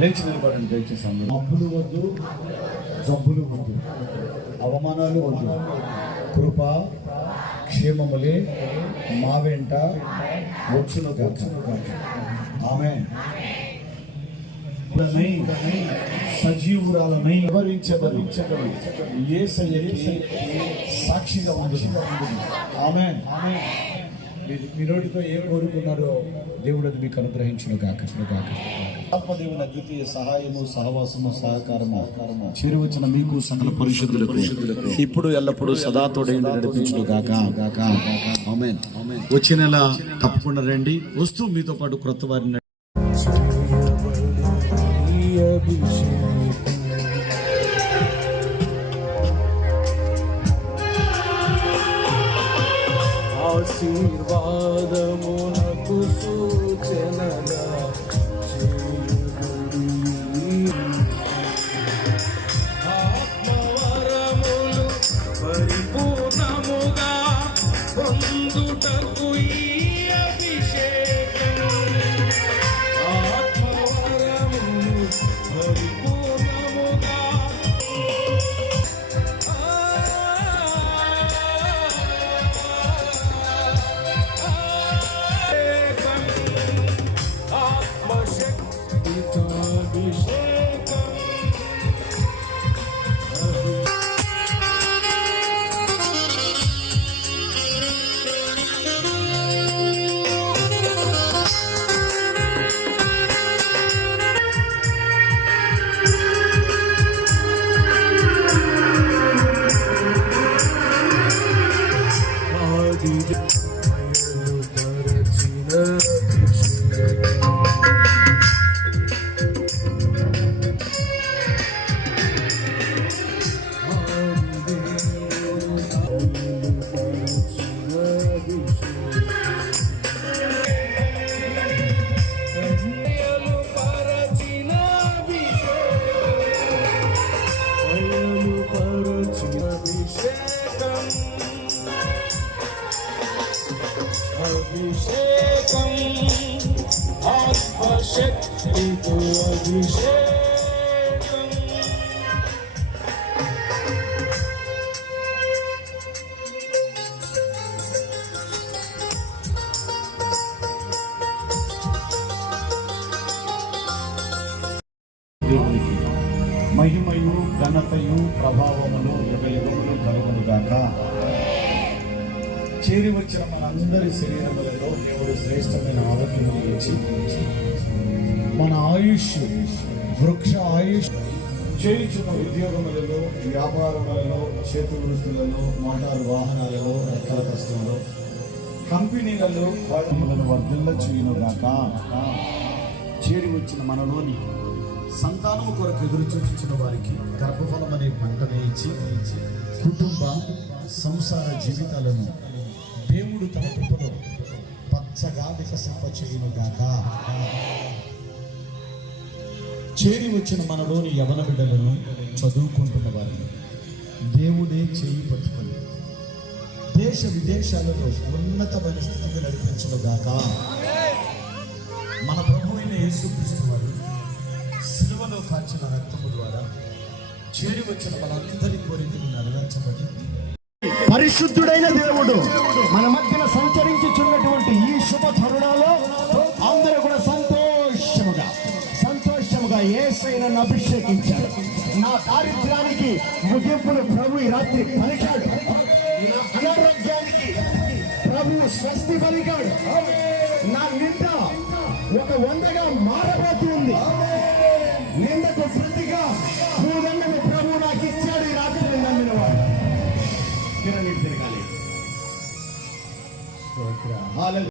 లేచి నిలబడండి దయచేసి అందరూ. అప్పులు వద్దు జబ్బులు వద్దు. అవమానాలు వద్దు. కృప క్షేమములే మా వెంట వచ్చును ఆమె సజీవురాలమై వివరించగలు ఏసయ్యకి సాక్షిగా ఉంది ఆమె మీ నోటితో ఏం కోరుకున్నారో దేవుడు అది మీకు అనుగ్రహించును గాక గాక ఆత్మదేవుని అద్వితీయ సహాయము సహవాసము సహకారము చేరువచ్చిన మీకు సకల పరిశుద్ధులకు ఇప్పుడు ఎల్లప్పుడూ సదా తోడే నడిపించును గాక. వచ్చే నెల తప్పకుండా రండి. వస్తూ మీతో పాటు క్రొత్త వారిని ஆசீர்வாதம். Abhishekam Abhishekam Atma Thank you. మహిమయు ఘనతయు ప్రభావములు యుగ యుగములు కలుగును గాక. చేరి వచ్చిన మనందరి శరీరములలో దేవుడు శ్రేష్టమైన ఆరోగ్యం ఇచ్చి మన ఆయుష్ వృక్ష ఆయుష్ చేయించిన ఉద్యోగములలో వ్యాపారములలో చేతి వృత్తులలో మోటారు వాహనాలలో రకాల కష్టంలో కంపెనీలలో వాడములను వర్ధిల్ల చేయును గాక. చేరి వచ్చిన మనలోని సంతానము కొరకు ఎదురు చూచుచున్న వారికి గర్భఫలం అనే పంటని ఇచ్చి కుటుంబ సంసార జీవితాలను దేవుడు తన కృపలో పచ్చగా వికసింప చేయును గాక చేరి వచ్చిన మనలోని యవన బిడ్డలను చదువుకుంటున్న వారిని దేవుడే చేయి పట్టుకొని దేశ విదేశాలలో ఉన్నతమైన స్థితికి నడిపించడం గాక మన ప్రభు అయిన యేసుక్రీస్తు వారు కాచిన రక్తము ద్వారా చేరి వచ్చిన మనందరి కోరికలు నెరవేర్చబడి పరిశుద్ధుడైన దేవుడు మన మధ్యన సంచరించుచున్నటువంటి ఈ శుభ తరుణాలో అందరూ కూడా సంతోషముగా సంతోషముగా ఏసైన అభిషేకించాడు నా దారిద్ర్యానికి ముగింపును ప్రభు ఈ రాత్రి పలికాడు. నా అనారోగ్యానికి ప్రభు స్వస్తి పలికాడు. నా నింద ఒక వందగా మారబోతుంది నిందకు ప్రతిగా భూదండను ప్రభు నాకు ఇచ్చాడు ఈ రాత్రి నమ్మిన వాడు. తిరగాలి.